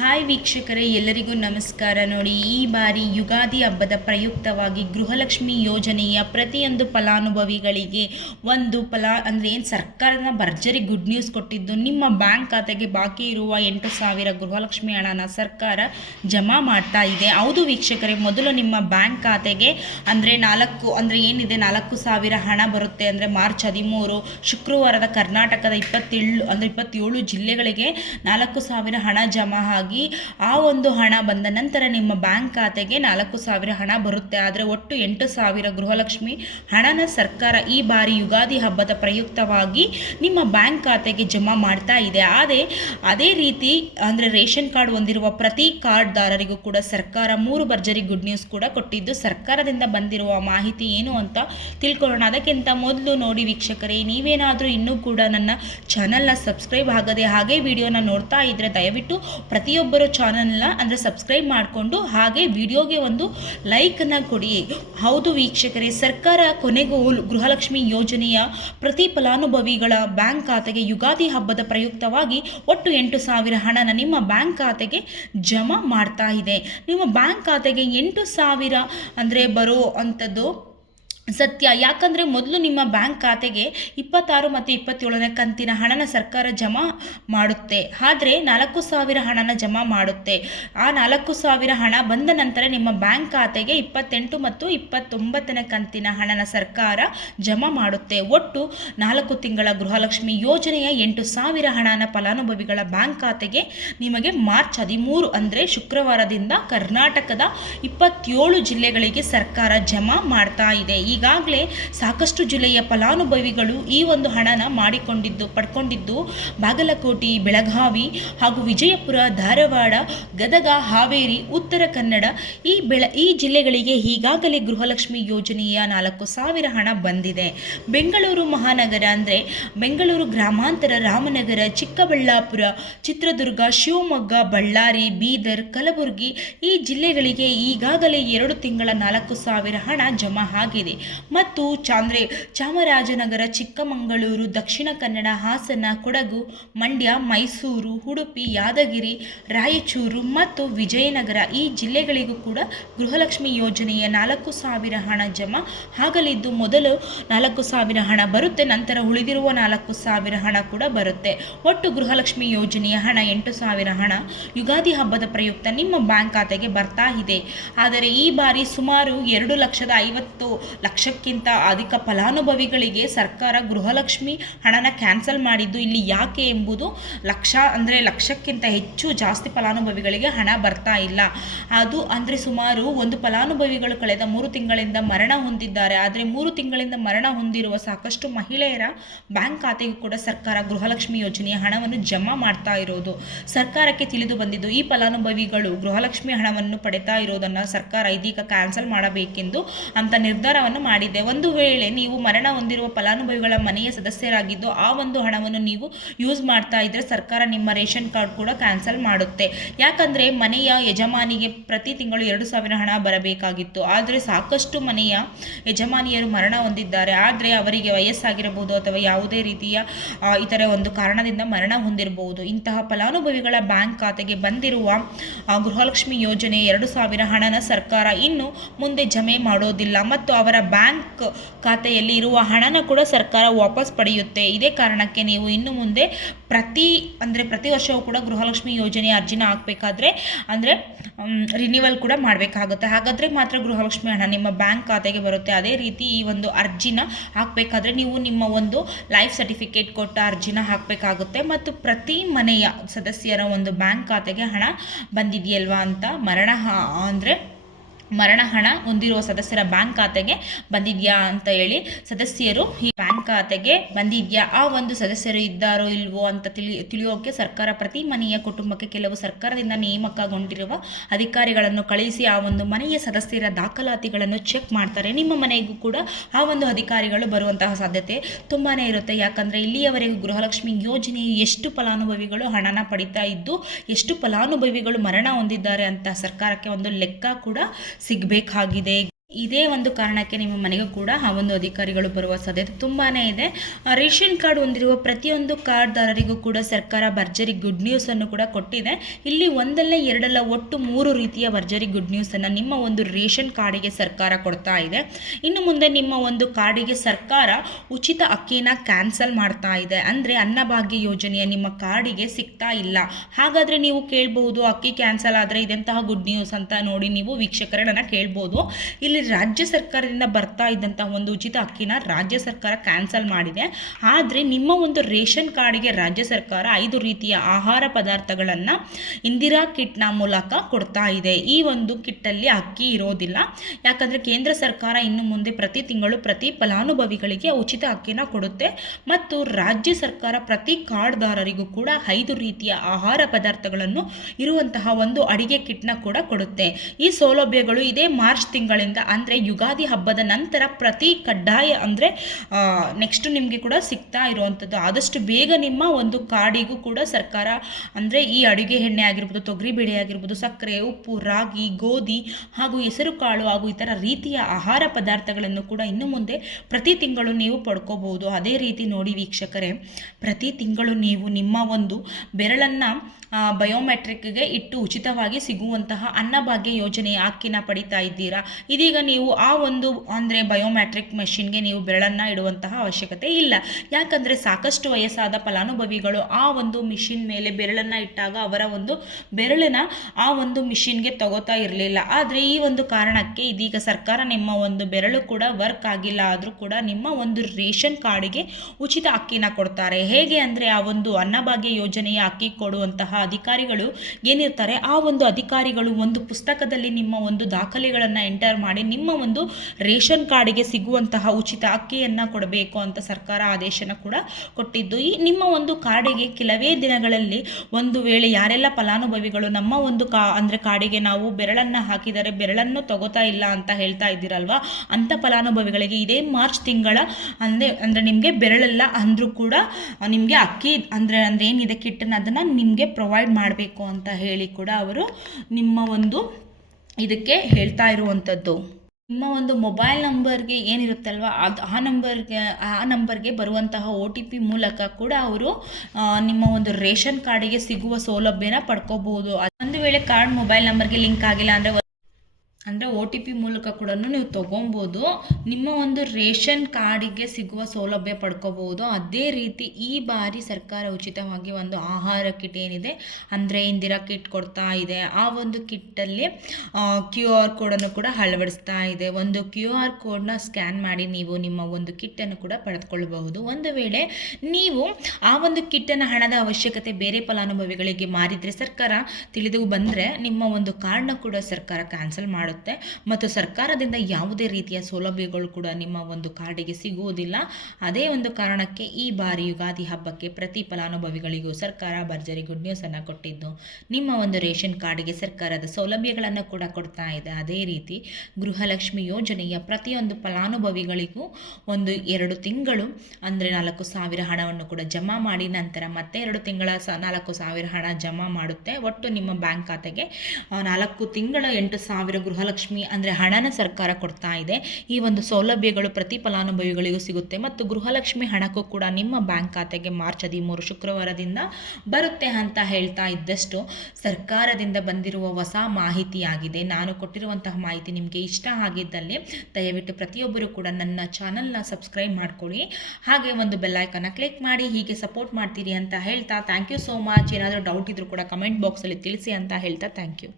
Hi ವೀಕ್ಷಕರೇ, ಎಲ್ಲರಿಗೂ ನಮಸ್ಕಾರ. ನೋಡಿ, ಈ ಬಾರಿ ಯುಗಾದಿ ಹಬ್ಬದ ಪ್ರಯುಕ್ತವಾಗಿ ಗೃಹಲಕ್ಷ್ಮಿ ಯೋಜನೆಯ ಪ್ರತಿಯೊಂದು ಫಲಾನುಭವಿಗಳಿಗೆ ಒಂದು ಏನು ಸರ್ಕಾರದ ಭರ್ಜರಿ ಗುಡ್ ನ್ಯೂಸ್ ಕೊಟ್ಟಿದ್ದು, ನಿಮ್ಮ ಬ್ಯಾಂಕ್ ಖಾತೆಗೆ ಬಾಕಿ ಇರುವ 8,000 ಗೃಹಲಕ್ಷ್ಮಿ ಹಣನ ಸರ್ಕಾರ ಜಮಾ ಮಾಡ್ತಾ ಇದೆ. ಹೌದು ವೀಕ್ಷಕರೇ, ಮೊದಲು ನಿಮ್ಮ ಬ್ಯಾಂಕ್ ಖಾತೆಗೆ ಏನಿದೆ 4,000 ಹಣ ಬರುತ್ತೆ. ಮಾರ್ಚ್ 13 ಶುಕ್ರವಾರದ ಕರ್ನಾಟಕದ 27 ಜಿಲ್ಲೆಗಳಿಗೆ 4,000 ಹಣ ಜಮಾ ಆಗಿ ಆ ಒಂದು ಹಣ ಬಂದ ನಂತರ ನಿಮ್ಮ ಬ್ಯಾಂಕ್ ಖಾತೆಗೆ 4,000 ಹಣ ಬರುತ್ತೆ. ಆದರೆ ಒಟ್ಟು 8,000 ಗೃಹಲಕ್ಷ್ಮಿ ಹಣನ ಸರ್ಕಾರ ಈ ಬಾರಿ ಯುಗಾದಿ ಹಬ್ಬದ ಪ್ರಯುಕ್ತವಾಗಿ ನಿಮ್ಮ ಬ್ಯಾಂಕ್ ಖಾತೆಗೆ ಜಮಾ ಮಾಡ್ತಾ ಇದೆ. ಅದೇ ರೀತಿ ರೇಷನ್ ಕಾರ್ಡ್ ಹೊಂದಿರುವ ಪ್ರತಿ ಕಾರ್ಡ್ದಾರರಿಗೂ ಕೂಡ ಸರ್ಕಾರ 3 ಭರ್ಜರಿ ಗುಡ್ ನ್ಯೂಸ್ ಕೂಡ ಕೊಟ್ಟಿದ್ದು, ಸರ್ಕಾರದಿಂದ ಬಂದಿರುವ ಮಾಹಿತಿ ಏನು ಅಂತ ತಿಳ್ಕೊಳ್ಳೋಣ. ಅದಕ್ಕಿಂತ ಮೊದಲು ನೋಡಿ ವೀಕ್ಷಕರೇ, ನೀವೇನಾದರೂ ಇನ್ನೂ ಕೂಡ ನನ್ನ ಚಾನಲ್ನ ಸಬ್ಸ್ಕ್ರೈಬ್ ಆಗದೆ ಹಾಗೆ ವಿಡಿಯೋನ ನೋಡ್ತಾ ಇದ್ರೆ ದಯವಿಟ್ಟು ಪ್ರತಿಯೊಬ್ಬರು ಚಾನಲ್ನ ಸಬ್ಸ್ಕ್ರೈಬ್ ಮಾಡಿಕೊಂಡು ಹಾಗೆ ವಿಡಿಯೋಗೆ ಒಂದು ಲೈಕನ್ನು ಕೊಡಿ. ಹೌದು ವೀಕ್ಷಕರೇ, ಸರ್ಕಾರ ಕೊನೆಗೂ ಗೃಹಲಕ್ಷ್ಮಿ ಯೋಜನೆಯ ಪ್ರತಿ ಫಲಾನುಭವಿಗಳ ಬ್ಯಾಂಕ್ ಖಾತೆಗೆ ಯುಗಾದಿ ಹಬ್ಬದ ಪ್ರಯುಕ್ತವಾಗಿ ಒಟ್ಟು 8,000 ಹಣನ ನಿಮ್ಮ ಬ್ಯಾಂಕ್ ಖಾತೆಗೆ ಜಮಾ ಮಾಡ್ತಾ ಇದೆ. ನಿಮ್ಮ ಬ್ಯಾಂಕ್ ಖಾತೆಗೆ 8,000 ಬರೋ ಅಂಥದ್ದು ಸತ್ಯ. ಯಾಕಂದರೆ ಮೊದಲು ನಿಮ್ಮ ಬ್ಯಾಂಕ್ ಖಾತೆಗೆ 26 ಮತ್ತು 27ನೇ ಕಂತಿನ ಹಣನ ಸರ್ಕಾರ ಜಮಾ ಮಾಡುತ್ತೆ. ಆದರೆ 4,000 ಹಣನ ಜಮಾ ಮಾಡುತ್ತೆ. ಆ 4,000 ಹಣ ಬಂದ ನಂತರ ನಿಮ್ಮ ಬ್ಯಾಂಕ್ ಖಾತೆಗೆ 28 ಮತ್ತು 29ನೇ ಕಂತಿನ ಹಣನ ಸರ್ಕಾರ ಜಮಾ ಮಾಡುತ್ತೆ. ಒಟ್ಟು 4 ತಿಂಗಳ ಗೃಹಲಕ್ಷ್ಮಿ ಯೋಜನೆಯ 8,000 ಹಣನ ಫಲಾನುಭವಿಗಳ ಬ್ಯಾಂಕ್ ಖಾತೆಗೆ ನಿಮಗೆ ಮಾರ್ಚ್ 13 ಶುಕ್ರವಾರದಿಂದ ಕರ್ನಾಟಕದ 27 ಜಿಲ್ಲೆಗಳಿಗೆ ಸರ್ಕಾರ ಜಮಾ ಮಾಡ್ತಾ ಇದೆ. ಈಗಾಗಲೇ ಸಾಕಷ್ಟು ಜಿಲ್ಲೆಯ ಫಲಾನುಭವಿಗಳು ಈ ಒಂದು ಹಣನ ಪಡ್ಕೊಂಡಿದ್ದು ಬಾಗಲಕೋಟೆ, ಬೆಳಗಾವಿ ಹಾಗೂ ವಿಜಯಪುರ, ಧಾರವಾಡ, ಗದಗ, ಹಾವೇರಿ, ಉತ್ತರ ಕನ್ನಡ ಈ ಜಿಲ್ಲೆಗಳಿಗೆ ಈಗಾಗಲೇ ಗೃಹಲಕ್ಷ್ಮಿ ಯೋಜನೆಯ 4,000 ಹಣ ಬಂದಿದೆ. ಬೆಂಗಳೂರು ಮಹಾನಗರ ಬೆಂಗಳೂರು ಗ್ರಾಮಾಂತರ, ರಾಮನಗರ, ಚಿಕ್ಕಬಳ್ಳಾಪುರ, ಚಿತ್ರದುರ್ಗ, ಶಿವಮೊಗ್ಗ, ಬಳ್ಳಾರಿ, ಬೀದರ್, ಕಲಬುರಗಿ ಈ ಜಿಲ್ಲೆಗಳಿಗೆ ಈಗಾಗಲೇ 2 ತಿಂಗಳ 4,000 ಹಣ ಜಮಾ ಆಗಿದೆ. ಮತ್ತು ಚಾಮರಾಜನಗರ, ಚಿಕ್ಕಮಗಳೂರು, ದಕ್ಷಿಣ ಕನ್ನಡ, ಹಾಸನ, ಕೊಡಗು, ಮಂಡ್ಯ, ಮೈಸೂರು, ಉಡುಪಿ, ಯಾದಗಿರಿ, ರಾಯಚೂರು ಮತ್ತು ವಿಜಯನಗರ ಈ ಜಿಲ್ಲೆಗಳಿಗೂ ಕೂಡ ಗೃಹಲಕ್ಷ್ಮಿ ಯೋಜನೆಯ 4,000 ಹಣ ಜಮಾ ಆಗಲಿದ್ದು, ಮೊದಲು 4,000 ಹಣ ಬರುತ್ತೆ, ನಂತರ ಉಳಿದಿರುವ 4,000 ಹಣ ಕೂಡ ಬರುತ್ತೆ. ಒಟ್ಟು ಗೃಹಲಕ್ಷ್ಮಿ ಯೋಜನೆಯ ಹಣ 8,000 ಹಣ ಯುಗಾದಿ ಹಬ್ಬದ ಪ್ರಯುಕ್ತ ನಿಮ್ಮ ಬ್ಯಾಂಕ್ ಖಾತೆಗೆ ಬರ್ತಾ ಇದೆ. ಆದರೆ ಈ ಬಾರಿ ಸುಮಾರು 2,50,00,000ಕ್ಕಿಂತ ಅಧಿಕ ಫಲಾನುಭವಿಗಳಿಗೆ ಸರ್ಕಾರ ಗೃಹಲಕ್ಷ್ಮಿ ಹಣನ ಕ್ಯಾನ್ಸಲ್ ಮಾಡಿದ್ದು. ಇಲ್ಲಿ ಯಾಕೆ ಎಂಬುದು ಲಕ್ಷಕ್ಕಿಂತ ಜಾಸ್ತಿ ಫಲಾನುಭವಿಗಳಿಗೆ ಹಣ ಬರ್ತಾ ಇಲ್ಲ. ಅದು ಸುಮಾರು ಒಂದು ಫಲಾನುಭವಿಗಳು ಕಳೆದ 3 ತಿಂಗಳಿಂದ ಮರಣ ಹೊಂದಿದ್ದಾರೆ. ಆದರೆ 3 ತಿಂಗಳಿಂದ ಮರಣ ಹೊಂದಿರುವ ಸಾಕಷ್ಟು ಮಹಿಳೆಯರ ಬ್ಯಾಂಕ್ ಖಾತೆಗೂ ಕೂಡ ಸರ್ಕಾರ ಗೃಹಲಕ್ಷ್ಮಿ ಯೋಜನೆಯ ಹಣವನ್ನು ಜಮಾ ಮಾಡ್ತಾ ಇರೋದು ಸರ್ಕಾರಕ್ಕೆ ತಿಳಿದು ಬಂದಿದ್ದು, ಈ ಫಲಾನುಭವಿಗಳು ಗೃಹಲಕ್ಷ್ಮಿ ಹಣವನ್ನು ಪಡೆತಾ ಇರೋದನ್ನು ಸರ್ಕಾರ ಇದೀಗ ಕ್ಯಾನ್ಸಲ್ ಮಾಡಬೇಕೆಂದು ನಿರ್ಧಾರವನ್ನು ಮಾಡಿದೆ. ಒಂದು ವೇಳೆ ನೀವು ಮರಣ ಹೊಂದಿರುವ ಫಲಾನುಭವಿಗಳ ಮನೆಯ ಸದಸ್ಯರಾಗಿದ್ದು ಆ ಒಂದು ಹಣವನ್ನು ನೀವು ಯೂಸ್ ಮಾಡ್ತಾ ಇದ್ರೆ ಸರ್ಕಾರ ನಿಮ್ಮ ರೇಷನ್ ಕಾರ್ಡ್ ಕೂಡ ಕ್ಯಾನ್ಸಲ್ ಮಾಡುತ್ತೆ. ಯಾಕಂದ್ರೆ ಮನೆಯ ಯಜಮಾನಿಗೆ ಪ್ರತಿ ತಿಂಗಳು 2,000 ಹಣ ಬರಬೇಕಾಗಿತ್ತು. ಆದರೆ ಸಾಕಷ್ಟು ಮನೆಯ ಯಜಮಾನಿಯರು ಮರಣ ಹೊಂದಿದ್ದಾರೆ. ಆದರೆ ಅವರಿಗೆ ವಯಸ್ಸಾಗಿರಬಹುದು ಅಥವಾ ಯಾವುದೇ ರೀತಿಯ ಇತರ ಒಂದು ಕಾರಣದಿಂದ ಮರಣ ಹೊಂದಿರಬಹುದು. ಇಂತಹ ಫಲಾನುಭವಿಗಳ ಬ್ಯಾಂಕ್ ಖಾತೆಗೆ ಬಂದಿರುವ ಗೃಹಲಕ್ಷ್ಮಿ ಯೋಜನೆ 2,000 ಹಣನ ಸರ್ಕಾರ ಇನ್ನು ಮುಂದೆ ಜಮೆ ಮಾಡೋದಿಲ್ಲ ಮತ್ತು ಅವರ ಬ್ಯಾಂಕ್ ಖಾತೆಯಲ್ಲಿ ಇರುವ ಹಣನ ಕೂಡ ಸರ್ಕಾರ ವಾಪಸ್ ಪಡೆಯುತ್ತೆ. ಇದೇ ಕಾರಣಕ್ಕೆ ನೀವು ಇನ್ನು ಮುಂದೆ ಪ್ರತಿ ವರ್ಷವೂ ಕೂಡ ಗೃಹಲಕ್ಷ್ಮಿ ಯೋಜನೆ ಅರ್ಜಿನ ಹಾಕಬೇಕಾದ್ರೆ ರಿನ್ಯೂವಲ್ ಕೂಡ ಮಾಡಬೇಕಾಗುತ್ತೆ. ಹಾಗಾದರೆ ಮಾತ್ರ ಗೃಹಲಕ್ಷ್ಮಿ ಹಣ ನಿಮ್ಮ ಬ್ಯಾಂಕ್ ಖಾತೆಗೆ ಬರುತ್ತೆ. ಅದೇ ರೀತಿ ಈ ಒಂದು ಅರ್ಜಿನ ಹಾಕಬೇಕಾದ್ರೆ ನೀವು ನಿಮ್ಮ ಒಂದು ಲೈಫ್ ಸರ್ಟಿಫಿಕೇಟ್ ಕೊಟ್ಟ ಅರ್ಜಿನ ಹಾಕಬೇಕಾಗುತ್ತೆ ಮತ್ತು ಪ್ರತಿ ಮನೆಯ ಸದಸ್ಯರ ಒಂದು ಬ್ಯಾಂಕ್ ಖಾತೆಗೆ ಹಣ ಬಂದಿದೆಯಲ್ವಾ ಅಂತ ಮರಣ ಹಣ ಹೊಂದಿರುವ ಸದಸ್ಯರ ಬ್ಯಾಂಕ್ ಖಾತೆಗೆ ಬಂದಿದೆಯಾ ಅಂತ ಹೇಳಿ ಸದಸ್ಯರು ಈ ಬ್ಯಾಂಕ್ ಖಾತೆಗೆ ಬಂದಿದೆಯಾ ಆ ಒಂದು ಸದಸ್ಯರು ಇದ್ದಾರೋ ಇಲ್ವೋ ಅಂತ ತಿಳಿಯೋಕೆ ಸರ್ಕಾರ ಪ್ರತಿ ಮನೆಯ ಕುಟುಂಬಕ್ಕೆ ಕೆಲವು ಸರ್ಕಾರದಿಂದ ನೇಮಕಗೊಂಡಿರುವ ಅಧಿಕಾರಿಗಳನ್ನು ಕಳಿಸಿ ಆ ಒಂದು ಮನೆಯ ಸದಸ್ಯರ ದಾಖಲಾತಿಗಳನ್ನು ಚೆಕ್ ಮಾಡ್ತಾರೆ. ನಿಮ್ಮ ಮನೆಗೂ ಕೂಡ ಆ ಒಂದು ಅಧಿಕಾರಿಗಳು ಬರುವಂತಹ ಸಾಧ್ಯತೆ ತುಂಬಾ ಇರುತ್ತೆ. ಯಾಕಂದರೆ ಇಲ್ಲಿಯವರೆಗೂ ಗೃಹಲಕ್ಷ್ಮಿ ಯೋಜನೆಯು ಎಷ್ಟು ಫಲಾನುಭವಿಗಳು ಹಣನ ಪಡಿತಾ ಇದ್ದು ಎಷ್ಟು ಫಲಾನುಭವಿಗಳು ಮರಣ ಹೊಂದಿದ್ದಾರೆ ಅಂತ ಸರ್ಕಾರಕ್ಕೆ ಒಂದು ಲೆಕ್ಕ ಕೂಡ ಸಿಗಬೇಕಾಗಿದೆ. ಇದೇ ಒಂದು ಕಾರಣಕ್ಕೆ ನಿಮ್ಮ ಮನೆಗೂ ಕೂಡ ಆ ಒಂದು ಅಧಿಕಾರಿಗಳು ಬರುವ ಸಾಧ್ಯತೆ ತುಂಬಾ ಇದೆ. ರೇಷನ್ ಕಾರ್ಡ್ ಹೊಂದಿರುವ ಪ್ರತಿಯೊಂದು ಕಾರ್ಡ್ದಾರರಿಗೂ ಕೂಡ ಸರ್ಕಾರ ಭರ್ಜರಿ ಗುಡ್ ನ್ಯೂಸನ್ನು ಕೂಡ ಕೊಟ್ಟಿದೆ. ಇಲ್ಲಿ ಒಂದಲ್ಲ ಎರಡಲ್ಲ ಒಟ್ಟು 3 ರೀತಿಯ ಭರ್ಜರಿ ಗುಡ್ ನ್ಯೂಸನ್ನು ನಿಮ್ಮ ಒಂದು ರೇಷನ್ ಕಾರ್ಡಿಗೆ ಸರ್ಕಾರ ಕೊಡ್ತಾ ಇದೆ. ಇನ್ನು ಮುಂದೆ ನಿಮ್ಮ ಒಂದು ಕಾರ್ಡಿಗೆ ಸರ್ಕಾರ ಉಚಿತ ಅಕ್ಕಿನ ಕ್ಯಾನ್ಸಲ್ ಮಾಡ್ತಾ ಇದೆ. ಅಂದರೆ ಅನ್ನಭಾಗ್ಯ ಯೋಜನೆಯ ನಿಮ್ಮ ಕಾರ್ಡಿಗೆ ಸಿಗ್ತಾ ಇಲ್ಲ. ಹಾಗಾದರೆ ನೀವು ಕೇಳಬಹುದು, ಅಕ್ಕಿ ಕ್ಯಾನ್ಸಲ್ ಆದರೆ ಇದೆಂತಹ ಗುಡ್ ನ್ಯೂಸ್ ಅಂತ ನೋಡಿ ನೀವು ವೀಕ್ಷಕರೇ ನನ್ನ ಕೇಳ್ಬೋದು. ಇಲ್ಲಿ ರಾಜ್ಯ ಸರ್ಕಾರದಿಂದ ಬರ್ತಾ ಇದ್ದಂತಹ ಒಂದು ಉಚಿತ ಅಕ್ಕಿನ ರಾಜ್ಯ ಸರ್ಕಾರ ಕ್ಯಾನ್ಸಲ್ ಮಾಡಿದೆ. ಆದರೆ ನಿಮ್ಮ ಒಂದು ರೇಷನ್ ಕಾರ್ಡ್ಗೆ ರಾಜ್ಯ ಸರ್ಕಾರ 5 ರೀತಿಯ ಆಹಾರ ಪದಾರ್ಥಗಳನ್ನು ಇಂದಿರಾ ಕಿಟ್ನ ಮೂಲಕ ಕೊಡ್ತಾ ಇದೆ. ಈ ಒಂದು ಕಿಟ್ಟಲ್ಲಿ ಅಕ್ಕಿ ಇರೋದಿಲ್ಲ. ಯಾಕಂದರೆ ಕೇಂದ್ರ ಸರ್ಕಾರ ಇನ್ನು ಮುಂದೆ ಪ್ರತಿ ತಿಂಗಳು ಪ್ರತಿ ಫಲಾನುಭವಿಗಳಿಗೆ ಉಚಿತ ಅಕ್ಕಿನ ಕೊಡುತ್ತೆ ಮತ್ತು ರಾಜ್ಯ ಸರ್ಕಾರ ಪ್ರತಿ ಕಾರ್ಡ್ದಾರರಿಗೂ ಕೂಡ 5 ರೀತಿಯ ಆಹಾರ ಪದಾರ್ಥಗಳನ್ನು ಇರುವಂತಹ ಒಂದು ಅಡಿಗೆ ಕಿಟ್ನ ಕೂಡ ಕೊಡುತ್ತೆ. ಈ ಸೌಲಭ್ಯಗಳು ಇದೇ ಮಾರ್ಚ್ ತಿಂಗಳಿಂದ ಅಂದರೆ ಯುಗಾದಿ ಹಬ್ಬದ ನಂತರ ಪ್ರತಿ ಕಡ್ಡಾಯ ಅಂದರೆ ನೆಕ್ಸ್ಟ್ ನಿಮಗೆ ಕೂಡ ಸಿಗ್ತಾ ಇರುವಂಥದ್ದು. ಆದಷ್ಟು ಬೇಗ ನಿಮ್ಮ ಒಂದು ಕಾರ್ಡಿಗೂ ಕೂಡ ಸರ್ಕಾರ ಅಂದರೆ ಈ ಅಡುಗೆ ಎಣ್ಣೆ ಆಗಿರ್ಬೋದು, ತೊಗರಿಬೇಳೆ ಆಗಿರ್ಬೋದು, ಸಕ್ಕರೆ, ಉಪ್ಪು, ರಾಗಿ, ಗೋಧಿ ಹಾಗೂ ಹೆಸರು ಕಾಳು ಹಾಗೂ ಇತರ ರೀತಿಯ ಆಹಾರ ಪದಾರ್ಥಗಳನ್ನು ಕೂಡ ಇನ್ನು ಮುಂದೆ ಪ್ರತಿ ತಿಂಗಳು ನೀವು ಪಡ್ಕೋಬಹುದು. ಅದೇ ರೀತಿ ನೋಡಿ ವೀಕ್ಷಕರೇ, ಪ್ರತಿ ತಿಂಗಳು ನೀವು ನಿಮ್ಮ ಒಂದು ಬೆರಳನ್ನು ಬಯೋಮೆಟ್ರಿಕ್ಗೆ ಇಟ್ಟು ಉಚಿತವಾಗಿ ಸಿಗುವಂತಹ ಅನ್ನಭಾಗ್ಯ ಯೋಜನೆಯ ಅಕ್ಕಿನ ಪಡಿತಾ ಇದ್ದೀರಾ. ಇದೀಗ ನೀವು ಆ ಒಂದು ಅಂದರೆ ಬಯೋಮೆಟ್ರಿಕ್ ಮೆಷಿನ್ಗೆ ನೀವು ಬೆರಳನ್ನು ಇಡುವಂತಹ ಅವಶ್ಯಕತೆ ಇಲ್ಲ. ಯಾಕಂದರೆ ಸಾಕಷ್ಟು ವಯಸ್ಸಾದ ಫಲಾನುಭವಿಗಳು ಆ ಒಂದು ಮಿಷಿನ್ ಮೇಲೆ ಬೆರಳನ್ನು ಇಟ್ಟಾಗ ಅವರ ಒಂದು ಬೆರಳಿನ ಆ ಒಂದು ಮಿಷಿನ್ಗೆ ತಗೋತಾ ಇರಲಿಲ್ಲ. ಆದರೆ ಈ ಒಂದು ಕಾರಣಕ್ಕೆ ಇದೀಗ ಸರ್ಕಾರ ನಿಮ್ಮ ಒಂದು ಬೆರಳು ಕೂಡ ವರ್ಕ್ ಆಗಿಲ್ಲ ಆದರೂ ಕೂಡ ನಿಮ್ಮ ಒಂದು ರೇಷನ್ ಕಾರ್ಡಿಗೆ ಉಚಿತ ಅಕ್ಕಿನ ಕೊಡ್ತಾರೆ. ಹೇಗೆ ಅಂದರೆ ಆ ಒಂದು ಅನ್ನಭಾಗ್ಯ ಯೋಜನೆಯ ಅಕ್ಕಿ ಕೊಡುವಂತಹ ಅಧಿಕಾರಿಗಳು ಏನಿರ್ತಾರೆ, ಆ ಒಂದು ಅಧಿಕಾರಿಗಳು ಒಂದು ಪುಸ್ತಕದಲ್ಲಿ ನಿಮ್ಮ ಒಂದು ದಾಖಲೆಗಳನ್ನು ಎಂಟರ್ ಮಾಡಿ ನಿಮ್ಮ ಒಂದು ರೇಷನ್ ಕಾರ್ಡಿಗೆ ಸಿಗುವಂತಹ ಉಚಿತ ಅಕ್ಕಿಯನ್ನು ಕೊಡಬೇಕು ಅಂತ ಸರ್ಕಾರ ಆದೇಶನ ಕೂಡ ಕೊಟ್ಟಿದ್ದು. ಈ ನಿಮ್ಮ ಒಂದು ಕಾರ್ಡಿಗೆ ಕೆಲವೇ ದಿನಗಳಲ್ಲಿ ಒಂದು ವೇಳೆ ಯಾರೆಲ್ಲ ಫಲಾನುಭವಿಗಳು ನಮ್ಮ ಒಂದು ಅಂದರೆ ಕಾರ್ಡಿಗೆ ನಾವು ಬೆರಳನ್ನು ಹಾಕಿದರೆ ಬೆರಳನ್ನು ತಗೋತಾ ಇಲ್ಲ ಅಂತ ಹೇಳ್ತಾ ಇದ್ದೀರಲ್ವಾ, ಅಂಥ ಫಲಾನುಭವಿಗಳಿಗೆ ಇದೇ ಮಾರ್ಚ್ ತಿಂಗಳ ಅಂದರೆ ನಿಮಗೆ ಬೆರಳೆಲ್ಲ ಅಂದರೂ ಕೂಡ ನಿಮಗೆ ಅಕ್ಕಿ ಅಂದರೆ ಏನಿದೆ ಕಿಟ್ಟನ್ನು ಅದನ್ನು ನಿಮಗೆ ಪ್ರೊವೈಡ್ ಮಾಡಬೇಕು ಅಂತ ಹೇಳಿ ಕೂಡ ಅವರು ನಿಮ್ಮ ಒಂದು ಇದಕ್ಕೆ ಹೇಳ್ತಾ ಇರುವಂಥದ್ದು. ನಿಮ್ಮ ಒಂದು ಮೊಬೈಲ್ ನಂಬರ್ಗೆ ಏನಿರುತ್ತಲ್ವ ಅದು ಆ ನಂಬರ್ಗೆ ಬರುವಂತಹ OTP ಮೂಲಕ ಕೂಡ ಅವರು ನಿಮ್ಮ ಒಂದು ರೇಷನ್ ಕಾರ್ಡಿಗೆ ಸಿಗುವ ಸೌಲಭ್ಯನ ಪಡ್ಕೋಬಹುದು. ಒಂದು ವೇಳೆ ಕಾರ್ಡ್ ಮೊಬೈಲ್ ನಂಬರ್ಗೆ ಲಿಂಕ್ ಆಗಿಲ್ಲ ಅಂದರೆ OTP ಮೂಲಕ ಕೂಡ ನೀವು ತೊಗೊಬೋದು, ನಿಮ್ಮ ಒಂದು ರೇಷನ್ ಕಾರ್ಡಿಗೆ ಸಿಗುವ ಸೌಲಭ್ಯ ಪಡ್ಕೋಬಹುದು. ಅದೇ ರೀತಿ ಈ ಬಾರಿ ಸರ್ಕಾರ ಉಚಿತವಾಗಿ ಒಂದು ಆಹಾರ ಕಿಟ್ ಏನಿದೆ ಅಂದರೆ ಇಂದಿರಾ ಕಿಟ್ ಕೊಡ್ತಾ ಇದೆ. ಆ ಒಂದು ಕಿಟ್ಟಲ್ಲಿ QR ಕೋಡನ್ನು ಕೂಡ ಅಳವಡಿಸ್ತಾ ಇದೆ. ಒಂದು QR ಕೋಡ್ನ ಸ್ಕ್ಯಾನ್ ಮಾಡಿ ನೀವು ನಿಮ್ಮ ಒಂದು ಕಿಟ್ಟನ್ನು ಕೂಡ ಪಡೆದುಕೊಳ್ಳಬಹುದು. ಒಂದು ವೇಳೆ ನೀವು ಆ ಒಂದು ಕಿಟ್ಟನ್ನು ಹಣದ ಅವಶ್ಯಕತೆ ಬೇರೆ ಫಲಾನುಭವಿಗಳಿಗೆ ಮಾರಿದರೆ ಸರ್ಕಾರ ತಿಳಿದು ಬಂದರೆ ನಿಮ್ಮ ಒಂದು ಕಾರ್ಡ್ನ ಕೂಡ ಸರ್ಕಾರ ಕ್ಯಾನ್ಸಲ್ ಮಾಡುತ್ತೆ ಮತ್ತು ಸರ್ಕಾರದಿಂದ ಯಾವುದೇ ರೀತಿಯ ಸೌಲಭ್ಯಗಳು ಕೂಡ ನಿಮ್ಮ ಒಂದು ಕಾರ್ಡಿಗೆ ಸಿಗುವುದಿಲ್ಲ. ಅದೇ ಒಂದು ಕಾರಣಕ್ಕೆ ಈ ಬಾರಿ ಯುಗಾದಿ ಹಬ್ಬಕ್ಕೆ ಪ್ರತಿ ಫಲಾನುಭವಿಗಳಿಗೂ ಸರ್ಕಾರ ಭರ್ಜರಿ ಗುಡ್ ನ್ಯೂಸ್ ಅನ್ನು ಕೊಟ್ಟಿದ್ದು ನಿಮ್ಮ ಒಂದು ರೇಷನ್ ಕಾರ್ಡಿಗೆ ಸರ್ಕಾರದ ಸೌಲಭ್ಯಗಳನ್ನು ಕೂಡ ಕೊಡ್ತಾ ಇದೆ. ಅದೇ ರೀತಿ ಗೃಹಲಕ್ಷ್ಮಿ ಯೋಜನೆಯ ಪ್ರತಿಯೊಂದು ಫಲಾನುಭವಿಗಳಿಗೂ 2 ತಿಂಗಳು ಅಂದರೆ 4,000 ಹಣವನ್ನು ಕೂಡ ಜಮಾ ಮಾಡಿ ನಂತರ ಮತ್ತೆ 2 ತಿಂಗಳ 4,000 ಹಣ ಜಮಾ ಮಾಡುತ್ತೆ. ಒಟ್ಟು ನಿಮ್ಮ ಬ್ಯಾಂಕ್ ಖಾತೆಗೆ 4 ತಿಂಗಳ 8,000 ಗೃಹಲಕ್ಷ್ಮಿ ಅಂದರೆ ಹಣನ ಸರ್ಕಾರ ಕೊಡ್ತಾ ಇದೆ. ಈ ಒಂದು ಸೌಲಭ್ಯಗಳು ಪ್ರತಿ ಫಲಾನುಭವಿಗಳಿಗೂ ಸಿಗುತ್ತೆ ಮತ್ತು ಗೃಹಲಕ್ಷ್ಮಿ ಹಣಕ್ಕೂ ಕೂಡ ನಿಮ್ಮ ಬ್ಯಾಂಕ್ ಖಾತೆಗೆ ಮಾರ್ಚ್ 13 ಶುಕ್ರವಾರದಿಂದ ಬರುತ್ತೆ ಅಂತ ಹೇಳ್ತಾ ಇದ್ದಷ್ಟು ಸರ್ಕಾರದಿಂದ ಬಂದಿರುವ ಹೊಸ ಮಾಹಿತಿಯಾಗಿದೆ. ನಾನು ಕೊಟ್ಟಿರುವಂತಹ ಮಾಹಿತಿ ನಿಮಗೆ ಇಷ್ಟ ಆಗಿದ್ದಲ್ಲಿ ದಯವಿಟ್ಟು ಪ್ರತಿಯೊಬ್ಬರು ಕೂಡ ನನ್ನ ಚಾನಲ್ನ ಸಬ್ಸ್ಕ್ರೈಬ್ ಮಾಡ್ಕೊಳ್ಳಿ, ಹಾಗೆ ಒಂದು ಬೆಲ್ಲೈಕನ್ನ ಕ್ಲಿಕ್ ಮಾಡಿ. ಹೀಗೆ ಸಪೋರ್ಟ್ ಮಾಡ್ತೀರಿ ಅಂತ ಹೇಳ್ತಾ ಥ್ಯಾಂಕ್ ಯು ಸೋ ಮಚ್. ಏನಾದರೂ ಡೌಟ್ ಇದ್ರೂ ಕೂಡ ಕಮೆಂಟ್ ಬಾಕ್ಸಲ್ಲಿ ತಿಳಿಸಿ ಅಂತ ಹೇಳ್ತಾ ಥ್ಯಾಂಕ್ ಯು.